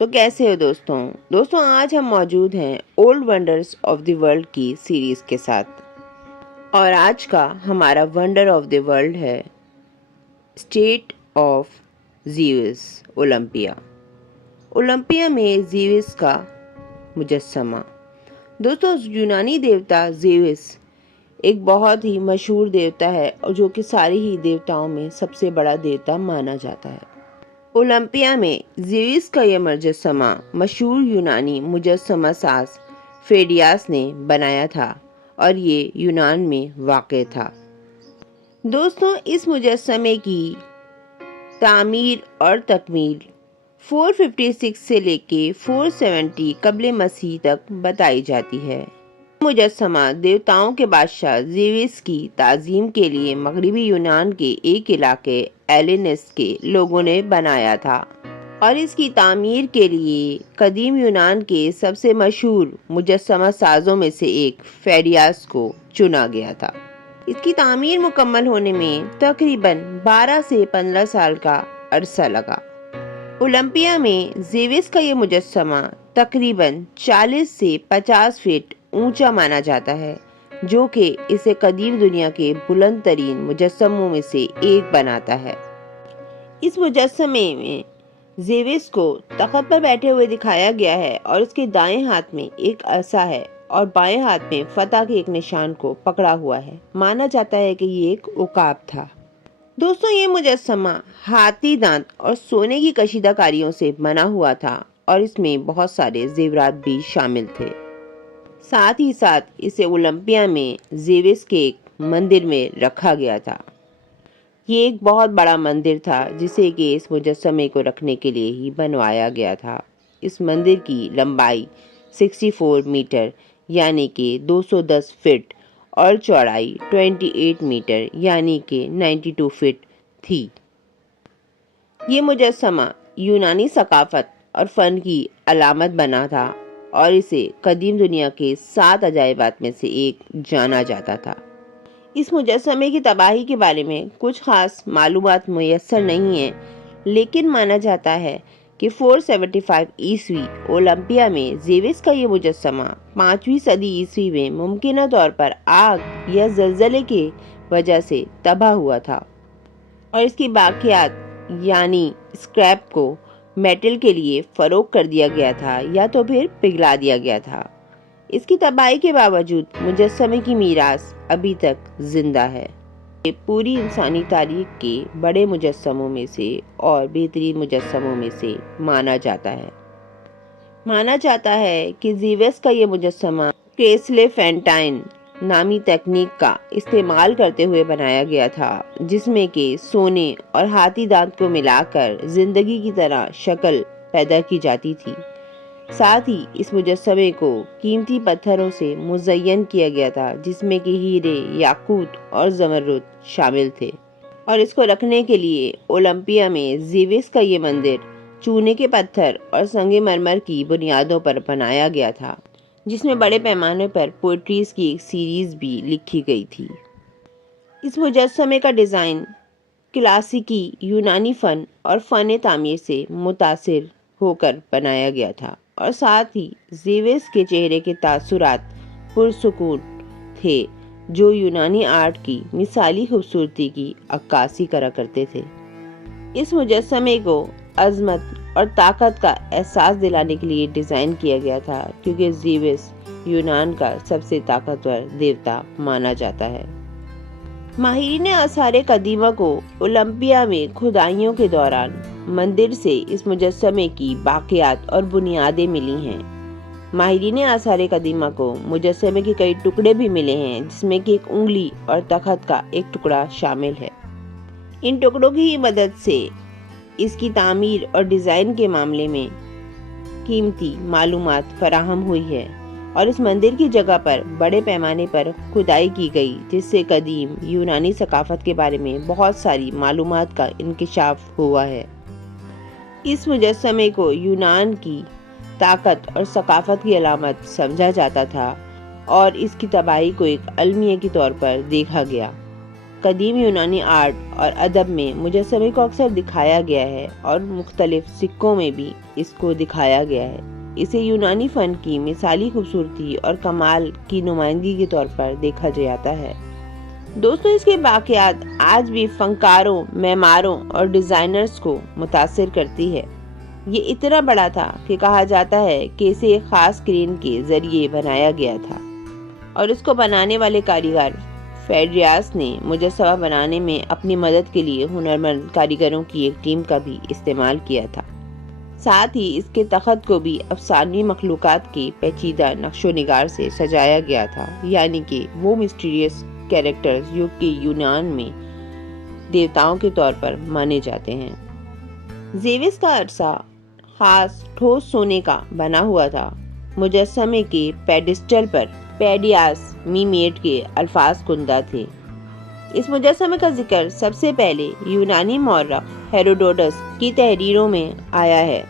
تو کیسے ہو دوستوں آج ہم موجود ہیں old wonders of the world کی سیریز کے ساتھ، اور آج کا ہمارا ونڈر آف دی ورلڈ ہے اسٹیٹ آف زیوس اولمپیا۔ اولمپیا میں زیوس کا مجسمہ۔ دوستوں یونانی دیوتا زیوس ایک بہت ہی مشہور دیوتا ہے اور جو کہ سارے ہی دیوتاؤں میں سب سے بڑا دیوتا مانا جاتا ہے۔ اولمپیا میں زیوس کا یہ مجسمہ مشہور یونانی مجسمہ ساز فیڈیاس نے بنایا تھا اور یہ یونان میں واقع تھا۔ دوستوں اس مجسمے کی تعمیر اور تکمیل 456 سے لے کے 470 قبل مسیح تک بتائی جاتی ہے۔ مجسمہ دیوتاؤں کے بادشاہ زیوس کی تعظیم کے لیے مغربی یونان کے ایک علاقے ایلینس کے لوگوں نے بنایا تھا، اور اس کی تعمیر کے لیے قدیم یونان کے سب سے مشہور مجسمہ سازوں میں سے ایک فیڈیاس کو چنا گیا تھا۔ اس کی تعمیر مکمل ہونے میں تقریباً 12 سے 15 سال کا عرصہ لگا۔ اولمپیا میں زیوس کا یہ مجسمہ تقریباً 40 سے 50 فٹ اونچا مانا جاتا ہے، جو کہ اسے قدیم دنیا کے بلند ترین مجسموں میں سے ایک بناتا ہے۔ اس مجسمے میں زیوس کو تخت پر بیٹھے ہوئے دکھایا گیا ہے اور اس کے دائیں ہاتھ میں ایک عصا ہے اور بائیں ہاتھ میں فتح کے ایک نشان کو پکڑا ہوا ہے۔ مانا جاتا ہے کہ یہ ایک عقاب تھا۔ دوستوں یہ مجسمہ ہاتھی دانت اور سونے کی کشیدہ کاریوں سے بنا ہوا تھا اور اس میں بہت سارے زیورات بھی شامل تھے۔ ساتھ ہی ساتھ اسے اولمپیا میں زیوس کے ایک مندر میں رکھا گیا تھا۔ یہ ایک بہت بڑا مندر تھا جسے کہ اس مجسمے کو رکھنے کے لیے ہی بنوایا گیا تھا۔ اس مندر کی لمبائی 64 میٹر یعنی کہ 210 فٹ اور چوڑائی 28 میٹر یعنی کہ 92 فٹ تھی۔ یہ مجسمہ یونانی ثقافت اور فن کی علامت بنا تھا اور اسے قدیم دنیا کے 7 عجائبات میں سے ایک جانا جاتا تھا۔ اس مجسمے کی تباہی کے بارے میں کچھ خاص معلومات میسر نہیں ہیں، لیکن مانا جاتا ہے کہ 475 عیسوی اولمپیا میں زیوس کا یہ مجسمہ 5ویں صدی عیسوی میں ممکنہ طور پر آگ یا زلزلے کی وجہ سے تباہ ہوا تھا، اور اس کی باقیات یعنی اسکریپ کو میٹل کے لیے فروخت کر دیا گیا تھا یا تو پھر پگھلا دیا گیا تھا۔ اس کی تباہی کے باوجود مجسمے کی میراث ابھی تک زندہ ہے۔ یہ پوری انسانی تاریخ کے بڑے مجسموں میں سے اور بہترین مجسموں میں سے مانا جاتا ہے۔ مانا جاتا ہے کہ زیوس کا یہ مجسمہ کریسلے فینٹائن نامی تکنیک کا استعمال کرتے ہوئے بنایا گیا تھا، جس میں کہ سونے اور ہاتھی دانت کو ملا کر زندگی کی طرح شکل پیدا کی جاتی تھی۔ ساتھ ہی اس مجسمے کو قیمتی پتھروں سے مزین کیا گیا تھا، جس میں کہ ہیرے، یاقوت اور زمرد شامل تھے، اور اس کو رکھنے کے لیے اولمپیا میں زیوس کا یہ مندر چونے کے پتھر اور سنگ مرمر کی بنیادوں پر بنایا گیا تھا، جس میں بڑے پیمانے پر پوئٹریز کی ایک سیریز بھی لکھی گئی تھی۔ اس مجسمے کا ڈیزائن کلاسیکی یونانی فن اور فن تعمیر سے متاثر ہو کر بنایا گیا تھا، اور ساتھ ہی زیوس کے چہرے کے تاثرات پرسکون تھے جو یونانی آرٹ کی مثالی خوبصورتی کی عکاسی کرا کرتے تھے۔ اس مجسمے کو عظمت اور طاقت کا احساس دلانے کے لیے ڈیزائن کیا گیا تھا، کیونکہ زیوس یونان کا سب سے طاقتور دیوتا مانا جاتا ہے۔ ماہرین آثار قدیمہ کو اولمپیا میں کھدائیوں کے دوران مندر سے اس مجسمے کی باقیات اور بنیادیں ملی ہیں۔ ماہرین آثار قدیمہ کو مجسمے کے کئی ٹکڑے بھی ملے ہیں، جس میں کہ ایک انگلی اور تخت کا ایک ٹکڑا شامل ہے۔ ان ٹکڑوں کی مدد سے اس کی تعمیر اور ڈیزائن کے معاملے میں قیمتی معلومات فراہم ہوئی ہے، اور اس مندر کی جگہ پر بڑے پیمانے پر کھدائی کی گئی، جس سے قدیم یونانی ثقافت کے بارے میں بہت ساری معلومات کا انکشاف ہوا ہے۔ اس مجسمے کو یونان کی طاقت اور ثقافت کی علامت سمجھا جاتا تھا، اور اس کی تباہی کو ایک المیہ کے طور پر دیکھا گیا۔ قدیم یونانی آرٹ اور ادب میں مجسمے کو اکثر دکھایا گیا ہے اور مختلف سکوں میں بھی اس کو دکھایا گیا ہے۔ اسے یونانی فن کی مثالی خوبصورتی اور کمال کی نمائندگی کے طور پر دیکھا جاتا ہے۔ دوستوں، اس کے واقعات آج بھی فنکاروں، معماروں اور ڈیزائنرز کو متاثر کرتی ہے۔ یہ اتنا بڑا تھا کہ کہا جاتا ہے کہ اسے ایک خاص کرین کے ذریعے بنایا گیا تھا اور اس کو بنانے والے کاریگر فیڈریاس نے مجسمہ بنانے میں اپنی مدد کے لیے ہنرمند کاریگروں کی ایک ٹیم کا بھی استعمال کیا تھا۔ ساتھ ہی اس کے تخت کو بھی افسانوی مخلوقات کے پیچیدہ نقش و نگار سے سجایا گیا تھا، یعنی کہ وہ مسٹیریس کیریکٹرز جو کہ یونان میں دیوتاؤں کے طور پر مانے جاتے ہیں۔ زیوس کا عرصہ خاص ٹھوس سونے کا بنا ہوا تھا۔ مجسمے کے پیڈسٹل پر پیڈیاس میمیٹ کے الفاظ کندہ تھے۔ اس مجسمے کا ذکر سب سے پہلے یونانی مورخ ہیروڈوٹس کی تحریروں میں آیا ہے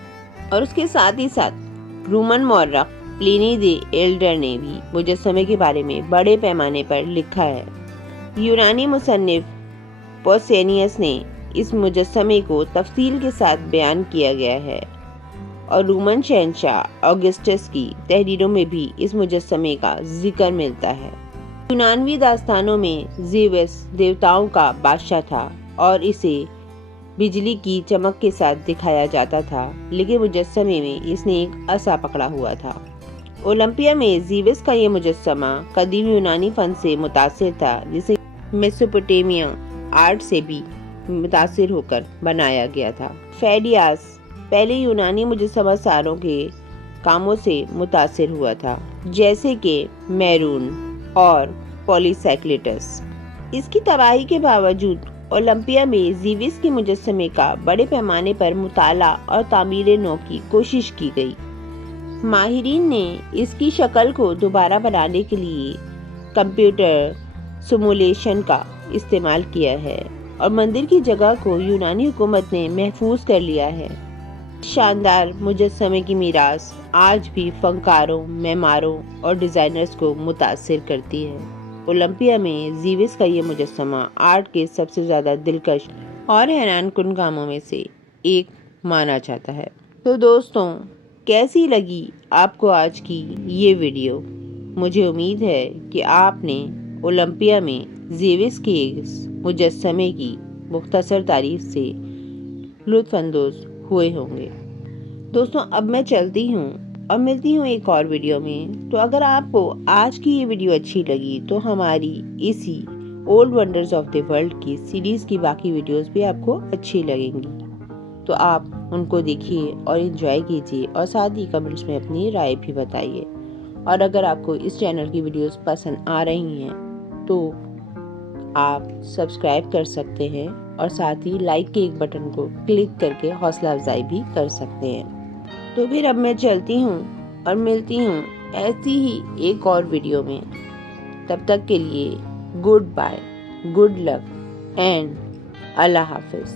اور اس کے ساتھ ہی ساتھ رومن مورخ پلینی دی ایلڈر نے بھی مجسمے کے بارے میں بڑے پیمانے پر لکھا ہے۔ یونانی مصنف پوسینیس نے اس مجسمے کو تفصیل کے ساتھ بیان کیا گیا ہے اور رومن شہنشاہ آگسٹس کی تحریروں میں بھی اس مجسمے کا ذکر ملتا ہے۔ یونانوی داستانوں میں زیوس دیوتاؤں کا بادشاہ تھا اور اسے بجلی کی چمک کے ساتھ دکھایا جاتا تھا، لیکن مجسمے میں اس نے ایک عصا پکڑا ہوا تھا۔ اولمپیا میں زیوس کا یہ مجسمہ قدیم یونانی فن سے متاثر تھا، جسے میسوپوٹیمیا آرٹ سے بھی متاثر ہو کر بنایا گیا تھا۔ فیڈیاس پہلے یونانی مجسمہ سازوں کے کاموں سے متاثر ہوا تھا، جیسے کہ میرون اور پولیسائکلیٹس۔ اس کی تباہی کے باوجود اولمپیا میں زیوس کے مجسمے کا بڑے پیمانے پر مطالعہ اور تعمیر نو کی کوشش کی گئی۔ ماہرین نے اس کی شکل کو دوبارہ بنانے کے لیے کمپیوٹر سیمولیشن کا استعمال کیا ہے اور مندر کی جگہ کو یونانی حکومت نے محفوظ کر لیا ہے۔ شاندار مجسمے کی میراث آج بھی فنکاروں، معماروں اور ڈیزائنرز کو متاثر کرتی ہے۔ اولمپیا میں زیوس کا یہ مجسمہ آرٹ کے سب سے زیادہ دلکش اور حیران کن کاموں میں سے ایک مانا جاتا ہے۔ تو دوستوں، کیسی لگی آپ کو آج کی یہ ویڈیو؟ مجھے امید ہے کہ آپ نے اولمپیا میں زیوس کے اس مجسمے کی مختصر تعریف سے لطف اندوز ہوئے ہوں گے۔ دوستوں، اب میں چلتی ہوں اور ملتی ہوں ایک اور ویڈیو میں۔ تو اگر آپ کو آج کی یہ ویڈیو اچھی لگی تو ہماری اسی old wonders of the world کی سیریز کی باقی ویڈیوز بھی آپ کو اچھی لگیں گی، تو آپ ان کو دیکھیے اور انجوائے کیجیے اور ساتھ ہی کمنٹس میں اپنی رائے بھی بتائیے۔ اور اگر آپ کو اس چینل کی ویڈیوز پسند آ رہی ہیں تو آپ سبسکرائب کر سکتے ہیں اور ساتھ ہی لائک کے ایک بٹن کو کلک کر کے حوصلہ افزائی بھی کر سکتے ہیں۔ تو پھر اب میں چلتی ہوں اور ملتی ہوں ایسی ہی ایک اور ویڈیو میں۔ تب تک کے لیے goodbye, good luck and اللہ حافظ۔